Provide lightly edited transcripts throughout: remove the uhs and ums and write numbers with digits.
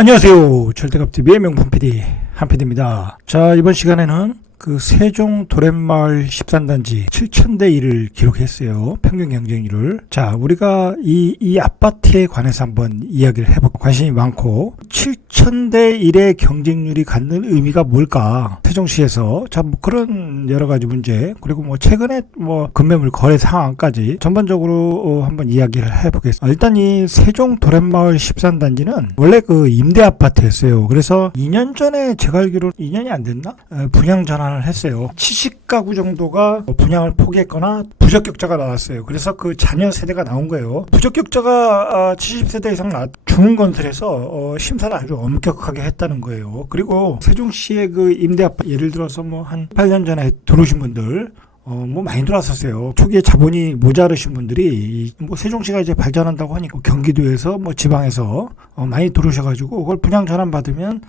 안녕하세요. 절대값TV의 명품 PD 한PD입니다. 자, 이번 시간에는 그 세종 도랫마을 13단지 7,000대 1을 기록했어요. 평균 경쟁률을. 자, 우리가 이 아파트에 관해서 한번 이야기를 해보고 관심이 많고 7,000대 1의 경쟁률이 갖는 의미가 뭘까? 세종시에서 자, 뭐 그런 여러 가지 문제 그리고 뭐 최근에 뭐 급매물 거래 상황까지 전반적으로 한번 이야기를 해보겠습니다. 일단 이 세종 도랫마을 13단지는 원래 그 임대 아파트였어요. 그래서 2년 전에 제가 알기로 2년이 안 됐나? 분양 전환 을 했어요. 70가구 정도가 분양을 포기했거나 부적격자가 나왔어요. 그래서 그 자녀 세대가 나온 거예요. 부적격자가 70세대 이상 중흥 건설에서 심사를 아주 엄격하게 했다는 거예요. 그리고 세종시의 그 임대 아파트 예를 들어서 뭐 한 8년 전에 들어오신 분들 뭐 많이 들어왔었어요. 초기에 자본이 모자르신 분들이 뭐 세종시가 이제 발전한다고 하니까 경기도에서 뭐 지방에서 많이 들어오셔가지고 그걸 분양 전환 받으면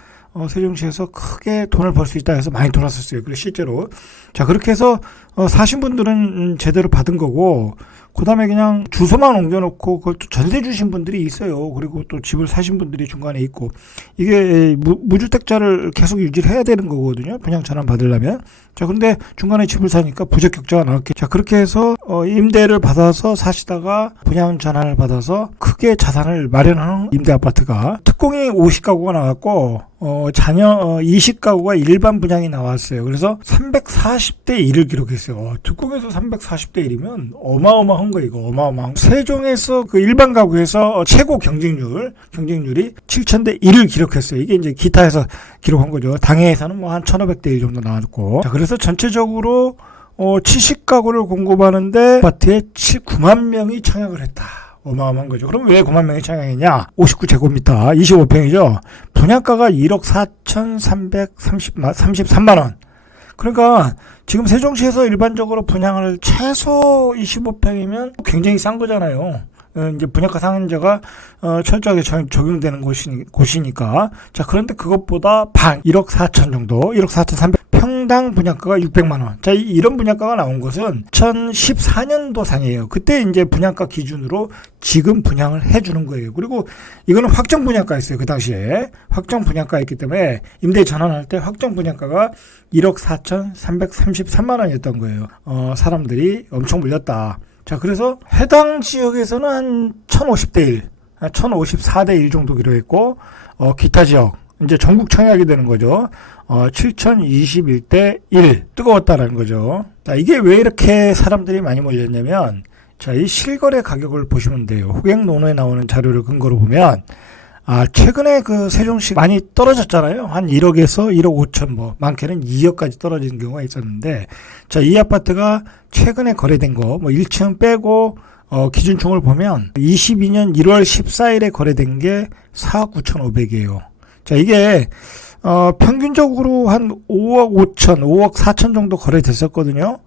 세종시에서 크게 돈을 벌 수 있다 해서 많이 들어왔었어요. 그래서 실제로 자 그렇게 해서 사신 분들은 제대로 받은 거고 그 다음에 그냥 주소만 옮겨놓고 그걸 또 전세 주신 분들이 있어요. 그리고 또 집을 사신 분들이 중간에 있고 이게 무주택자를 계속 유지를 해야 되는 거거든요. 분양 전환 받으려면. 자 근데 중간에 집을 사니까 부적격자가 나왔겠죠. 자 그렇게 해서 임대를 받아서 사시다가 분양 전환을 받아서 크게 자산을 마련하는 임대 아파트가 특공이 50가구가 나왔고 자녀 20가구가 일반 분양이 나왔어요. 그래서 340대 1을 기록했어요. 특공에서 340대 1이면 어마어마한 거 이거 어마어마한 거. 세종에서 그 일반 가구에서 최고 경쟁률이 7,000대 1을 기록했어요. 이게 이제 기타에서 기록한 거죠. 당해에서는 뭐 한 1,500대 1 정도 나왔고. 자, 그래서 전체적으로 70가구를 공급하는데 아파트에 9만 명이 청약을 했다. 어마어마한 거죠. 그럼 왜 9만 명이 청약했냐? 59제곱미터 25평이죠. 분양가가 1억 4,333만 원. 그러니까 지금 세종시에서 일반적으로 분양을 최소 25평이면 굉장히 싼 거잖아요. 이제 분양가 상한제가 철저하게 적용되는 곳이니까. 자, 그런데 그것보다 반 1억 4천 정도, 1억 4,300 평당 분양가가 600만 원. 자, 이런 분양가가 나온 것은 2014년도 상이에요. 그때 이제 분양가 기준으로 지금 분양을 해주는 거예요. 그리고 이거는 확정 분양가였어요. 그 당시에 확정 분양가였기 때문에 임대 전환할 때 확정 분양가가 1억 4,333만 원이었던 거예요. 사람들이 엄청 몰렸다. 자, 그래서 해당 지역에서는 한 1,050대 1, 1,054대 1 정도 기록했고, 기타 지역, 이제 전국 청약이 되는 거죠. 7,021대 1, 뜨거웠다라는 거죠. 자, 이게 왜 이렇게 사람들이 많이 몰렸냐면, 자, 이 실거래 가격을 보시면 돼요. 호갱노노에 나오는 자료를 근거로 보면, 최근에 그 세종시 많이 떨어졌잖아요. 한 1억에서 1억 5천, 뭐, 많게는 2억까지 떨어지는 경우가 있었는데, 자, 이 아파트가 최근에 거래된 거, 뭐, 1층 빼고, 기준총을 보면, 22년 1월 14일에 거래된 게 4억 9,500이에요. 자, 이게, 평균적으로 한 5억 5천, 5억 4천 정도 거래됐었거든요.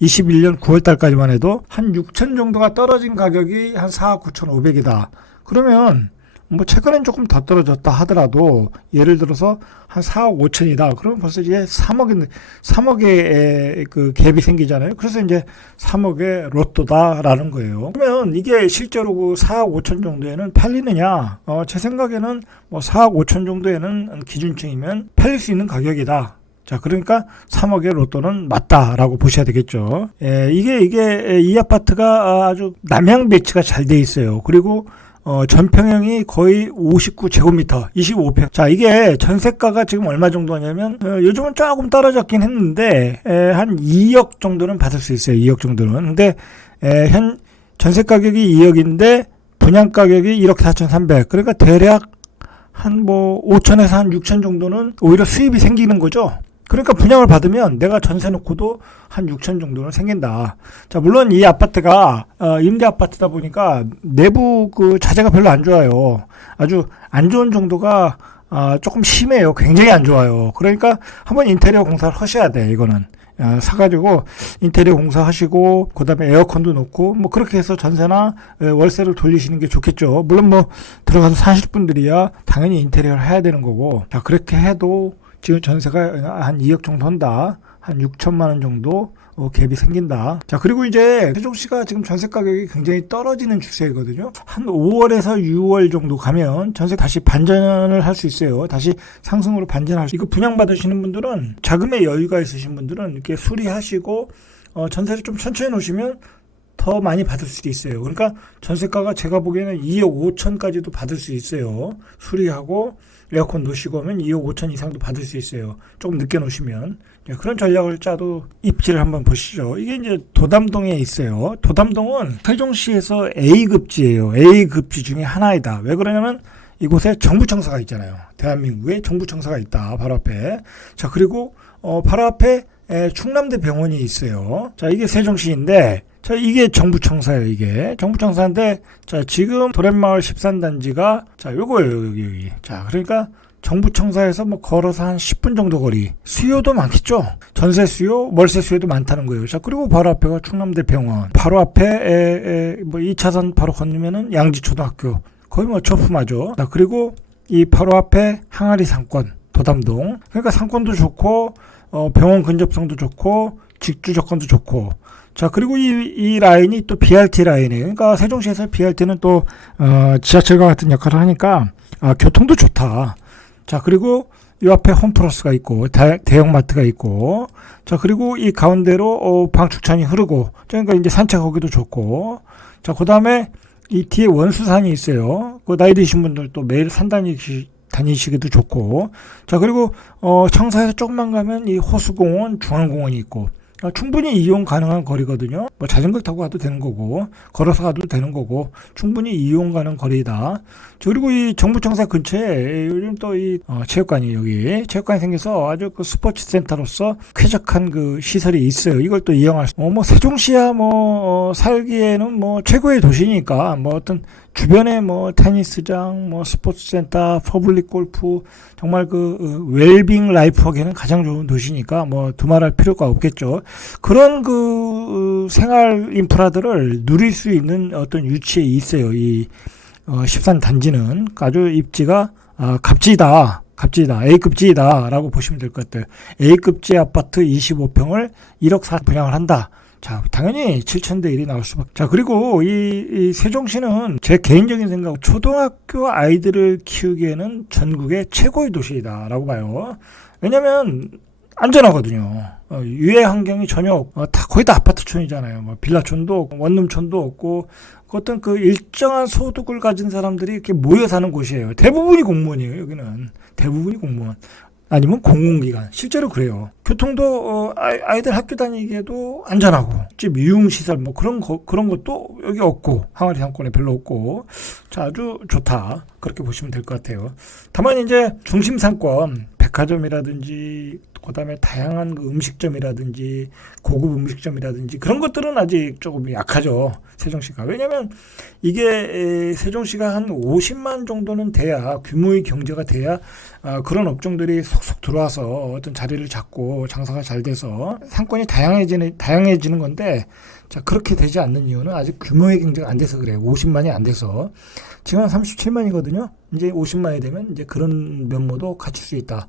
21년 9월 달까지만 해도 한 6천 정도가 떨어진 가격이 한 4억 9,500이다. 그러면, 뭐 최근엔 조금 더 떨어졌다 하더라도 예를 들어서 한 4억 5천이다. 그러면 벌써 이제 3억의 그 갭이 생기잖아요. 그래서 이제 3억의 로또다라는 거예요. 그러면 이게 실제로 그 4억 5천 정도에는 팔리느냐? 제 생각에는 뭐 4억 5천 정도에는 기준층이면 팔릴 수 있는 가격이다. 자, 그러니까 3억의 로또는 맞다라고 보셔야 되겠죠. 이게 이 아파트가 아주 남향 배치가 잘 돼 있어요. 그리고 전평형이 거의 59제곱미터, 25평. 자, 이게 전세가가 지금 얼마 정도 하냐면, 요즘은 조금 떨어졌긴 했는데, 한 2억 정도는 받을 수 있어요. 2억 정도는. 근데, 현 전세 가격이 2억인데, 분양 가격이 1억 4,300. 그러니까 대략 한 뭐, 5천에서 한 6천 정도는 오히려 수입이 생기는 거죠. 그러니까 분양을 받으면 내가 전세 놓고도 한 6천 정도는 생긴다. 자, 물론 이 아파트가 임대 아파트다 보니까 내부 그 자재가 별로 안 좋아요. 아주 안 좋은 정도가 조금 심해요. 굉장히 안 좋아요. 그러니까 한번 인테리어 공사를 하셔야 돼. 이거는 사가지고 인테리어 공사하시고 그다음에 에어컨도 놓고 뭐 그렇게 해서 전세나 월세를 돌리시는 게 좋겠죠. 물론 뭐 들어가서 사실 분들이야 당연히 인테리어를 해야 되는 거고. 자, 그렇게 해도 지금 전세가 한 2억 정도 한다. 한 6천만 원 정도 갭이 생긴다. 자, 그리고 이제 세종시가 지금 전세 가격이 굉장히 떨어지는 추세거든요. 한 5월에서 6월 정도 가면 전세 다시 반전을 할 수 있어요. 다시 상승으로 반전할 수. 이거 분양받으시는 분들은 자금의 여유가 있으신 분들은 이렇게 수리하시고 전세를 좀 천천히 놓으시면 더 많이 받을 수도 있어요. 그러니까 전세가가 제가 보기에는 2억 5천까지도 받을 수 있어요. 수리하고 에어컨 놓으시고 하면 2억 5천 이상도 받을 수 있어요. 조금 늦게 놓으시면. 그런 전략을 짜도 입지를 한번 보시죠. 이게 이제 도담동에 있어요. 도담동은 세종시에서 A급지예요. A급지 중에 하나이다. 왜 그러냐면 이곳에 정부청사가 있잖아요. 대한민국에 정부청사가 있다. 바로 앞에. 자, 그리고 바로 앞에 충남대 병원이 있어요. 자, 이게 세종시인데, 자, 이게 정부청사예요. 이게 정부청사인데, 자, 지금 도련마을 13단지가 자, 요거예요. 여기. 자, 그러니까 정부청사에서 뭐 걸어서 한 10분 정도 거리. 수요도 많겠죠. 전세 수요, 월세 수요도 많다는 거예요. 자, 그리고 바로 앞에가 충남대 병원. 바로 앞에 뭐 2차선 바로 건너면은 양지초등학교. 거의 뭐 저품하죠. 자, 그리고 이 바로 앞에 항아리 상권, 도담동. 그러니까 상권도 좋고 병원 근접성도 좋고 직주 조건도 좋고. 자, 그리고 이 라인이 또 BRT 라인이에요. 그러니까 세종시에서 BRT는 또 지하철과 같은 역할을 하니까 교통도 좋다. 자, 그리고 이 앞에 홈플러스가 있고 대형마트가 있고, 자, 그리고 이 가운데로 방축천이 흐르고, 그러니까 이제 산책하기도 좋고, 자, 그 다음에 이 뒤에 원수산이 있어요. 그 나이 드신 분들 또 매일 산 다니시기도 좋고, 자, 그리고 청사에서 조금만 가면 이 호수공원, 중앙공원이 있고, 충분히 이용 가능한 거리거든요. 뭐 자전거 타고 가도 되는 거고, 걸어서 가도 되는 거고, 충분히 이용 가능 거리다. 그리고 이 정부청사 근처에 요즘 또 이 체육관이 여기 체육관이 생겨서 아주 그 스포츠 센터로서 쾌적한 그 시설이 있어요. 이걸 또 이용할 수. 뭐 세종시야 뭐 살기에는 뭐 최고의 도시니까 뭐 어떤 주변에 뭐 테니스장, 뭐 스포츠센터, 퍼블릭 골프, 정말 그 웰빙 라이프 하기에는 가장 좋은 도시니까 뭐 두말할 필요가 없겠죠. 그런 그 생활 인프라들을 누릴 수 있는 어떤 위치에 있어요. 이 13단지는 아주 입지가 갑지다. A급지이다 라고 보시면 될 것 같아요. A급지 아파트 25평을 1억 4 분양을 한다. 자, 당연히 7,000대 1이 나올 수밖에. 자, 그리고 이 세종시는 제 개인적인 생각, 초등학교 아이들을 키우기에는 전국의 최고의 도시이다라고 봐요. 왜냐면 안전하거든요. 유해 환경이 전혀 다 거의 다 아파트촌이잖아요. 뭐 빌라촌도 없고, 원룸촌도 없고, 어떤 그 일정한 소득을 가진 사람들이 이렇게 모여 사는 곳이에요. 대부분이 공무원이에요. 여기는 대부분이 공무원. 아니면 공공기관. 실제로 그래요. 교통도 아이들 학교 다니기에도 안전하고, 집 유흥시설 뭐 그런 것도 여기 없고, 항아리 상권에 별로 없고, 자, 아주 좋다. 그렇게 보시면 될 것 같아요. 다만 이제 중심 상권, 백화점이라든지 그다음에 다양한 그 음식점이라든지 고급 음식점이라든지 그런 것들은 아직 조금 약하죠. 세종시가. 왜냐면 이게 세종시가 한 50만 정도는 돼야, 규모의 경제가 돼야 그런 업종들이 속속 들어와서 어떤 자리를 잡고 장사가 잘 돼서 상권이 다양해지는 건데, 자, 그렇게 되지 않는 이유는 아직 규모의 경제가 안 돼서 그래요. 50만이 안 돼서. 지금 한 37만이거든요. 이제 50만이 되면 이제 그런 면모도 갖출 수 있다.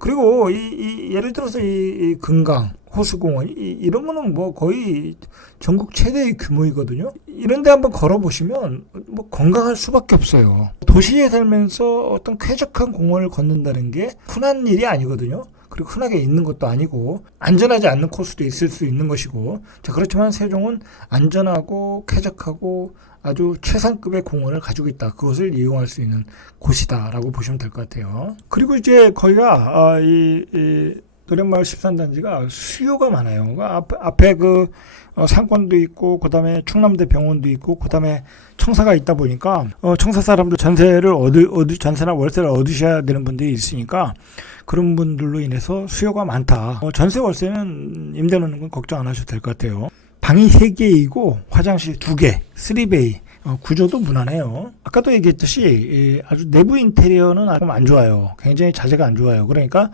그리고 예를 들어서 이 금강, 호수공원, 이런 거는 뭐 거의 전국 최대의 규모이거든요. 이런 데 한번 걸어보시면 뭐 건강할 수밖에 없어요. 도시에 살면서 어떤 쾌적한 공원을 걷는다는 게 흔한 일이 아니거든요. 그리고 흔하게 있는 것도 아니고, 안전하지 않는 코스도 있을 수 있는 것이고, 자, 그렇지만 세종은 안전하고 쾌적하고 아주 최상급의 공원을 가지고 있다. 그것을 이용할 수 있는 곳이다라고 보시면 될 것 같아요. 그리고 이제 거기가 이 도련마을 13단지가 수요가 많아요. 그러니까 앞에 그 상권도 있고, 그 다음에 충남대 병원도 있고, 그 다음에 청사가 있다 보니까 청사 사람들 전세나 월세를 얻으셔야 되는 분들이 있으니까 그런 분들로 인해서 수요가 많다. 전세 월세는 임대 놓는 건 걱정 안 하셔도 될 것 같아요. 방이 3개이고 화장실 2개, 3베이. 구조도 무난해요. 아까도 얘기했듯이 아주 내부 인테리어는 조금 안 좋아요. 굉장히 자재가 안 좋아요. 그러니까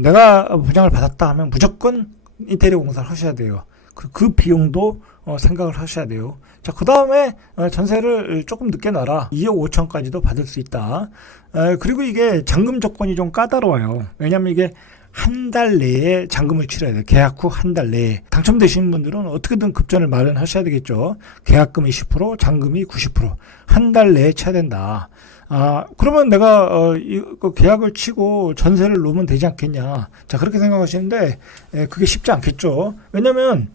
내가 분양을 받았다 하면 무조건 인테리어 공사를 하셔야 돼요. 그 비용도 생각을 하셔야 돼요. 자, 그 다음에 전세를 조금 늦게 놔라. 2억 5천까지도 받을 수 있다. 그리고 이게 잔금 조건이 좀 까다로워요. 왜냐면 이게 한 달 내에 잔금을 치러야 돼요. 계약 후 한 달 내에. 당첨되신 분들은 어떻게든 급전을 마련하셔야 되겠죠. 계약금이 10%, 잔금이 90%. 한 달 내에 쳐야 된다. 그러면 내가 계약을 치고 전세를 놓으면 되지 않겠냐. 자, 그렇게 생각하시는데 그게 쉽지 않겠죠. 왜냐면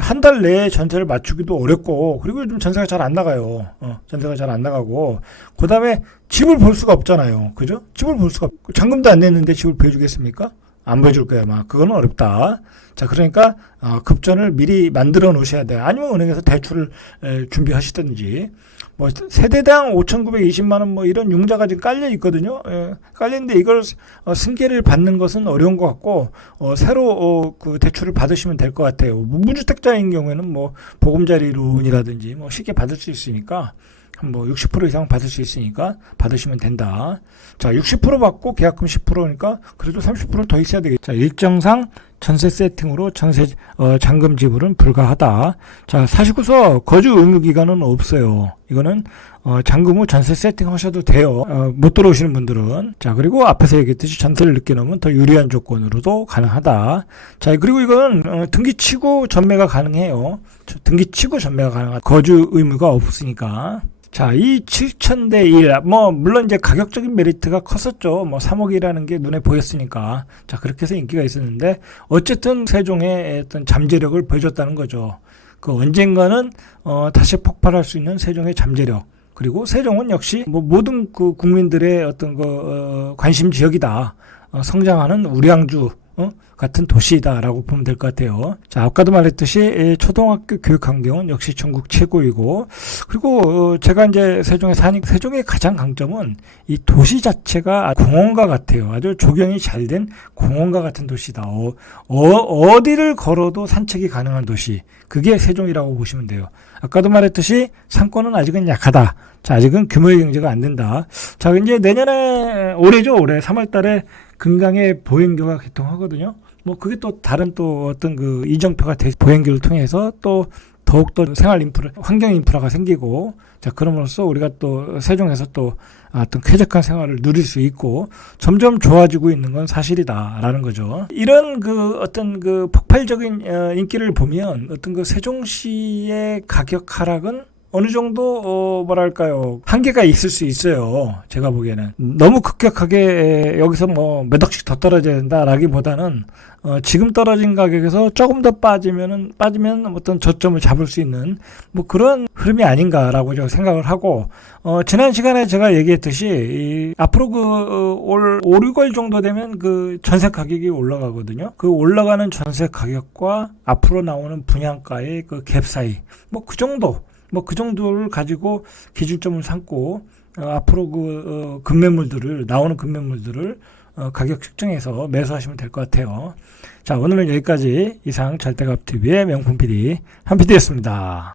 한 달 내에 전세를 맞추기도 어렵고, 그리고 요즘 전세가 잘 안 나가요. 전세가 잘 안 나가고, 그 다음에 집을 볼 수가 없잖아요. 그죠? 집을 볼 수가 잔금도 안 냈는데 집을 보여주겠습니까? 안 보여줄 거야, 아마. 그거는 어렵다. 자, 그러니까 급전을 미리 만들어 놓으셔야 돼요. 아니면 은행에서 대출을 준비하시든지. 뭐 세대당 5,920만 원 뭐 이런 융자가 지금 깔려 있거든요. 깔리는데 이걸 승계를 받는 것은 어려운 것 같고, 새로 그 대출을 받으시면 될 것 같아요. 무주택자인 경우에는 뭐 보금자리 론이라든지 뭐 쉽게 받을 수 있으니까, 뭐 60% 이상 받을 수 있으니까 받으시면 된다. 자, 60% 받고 계약금 10%니까 그래도 30% 더 있어야 되겠죠. 자, 일정상 전세 세팅으로 잔금 지불은 불가하다. 자, 사시고서 거주 의무 기간은 없어요. 이거는 잔금 후 전세 세팅하셔도 돼요. 못 들어오시는 분들은. 자, 그리고 앞에서 얘기했듯이 전세를 늦게 넣으면 더 유리한 조건으로도 가능하다. 자, 그리고 이건 등기치고 전매가 가능해요. 등기치고 전매가 가능하다. 거주 의무가 없으니까. 자, 이 7,000대 1, 물론 이제 가격적인 메리트가 컸었죠. 3억이라는 게 눈에 보였으니까. 자, 그렇게 해서 인기가 있었는데, 어쨌든 세종의 어떤 잠재력을 보여줬다는 거죠. 그 언젠가는, 다시 폭발할 수 있는 세종의 잠재력. 그리고 세종은 역시 모든 그 국민들의 어떤 관심 지역이다. 성장하는 우량주, 같은 도시다라고 보면 될 것 같아요. 자, 아까도 말했듯이 초등학교 교육 환경은 역시 전국 최고이고, 그리고 제가 이제 세종에 사니까 세종의 가장 강점은 이 도시 자체가 공원과 같아요. 아주 조경이 잘 된 공원과 같은 도시다. 어디를 걸어도 산책이 가능한 도시. 그게 세종이라고 보시면 돼요. 아까도 말했듯이 상권은 아직은 약하다. 자, 아직은 규모의 경제가 안 된다. 자, 이제 내년에 올해죠. 올해 3월 달에 금강에 보행교가 개통하거든요. 그게 또 다른 또 어떤 그 이정표가 보행교를 통해서 또 더욱더 생활 인프라, 환경 인프라가 생기고, 자, 그럼으로써 우리가 또 세종에서 또 어떤 쾌적한 생활을 누릴 수 있고 점점 좋아지고 있는 건 사실이다라는 거죠. 이런 그 어떤 그 폭발적인 인기를 보면 어떤 그 세종시의 가격 하락은 어느 정도 뭐랄까요, 한계가 있을 수 있어요. 제가 보기에는 너무 급격하게 여기서 몇 억씩 더 떨어져야 된다라기보다는 지금 떨어진 가격에서 조금 더 빠지면 어떤 저점을 잡을 수 있는 그런 흐름이 아닌가라고 제가 생각을 하고, 지난 시간에 제가 얘기했듯이 앞으로 올 5, 6월 정도 되면 그 전세 가격이 올라가거든요. 그 올라가는 전세 가격과 앞으로 나오는 분양가의 그 갭 사이, 그 정도를 가지고 기준점을 삼고 앞으로 나오는 금매물들을 가격 측정해서 매수하시면 될 것 같아요. 자, 오늘은 여기까지. 이상 절대값TV의 명품 PD 한 PD였습니다.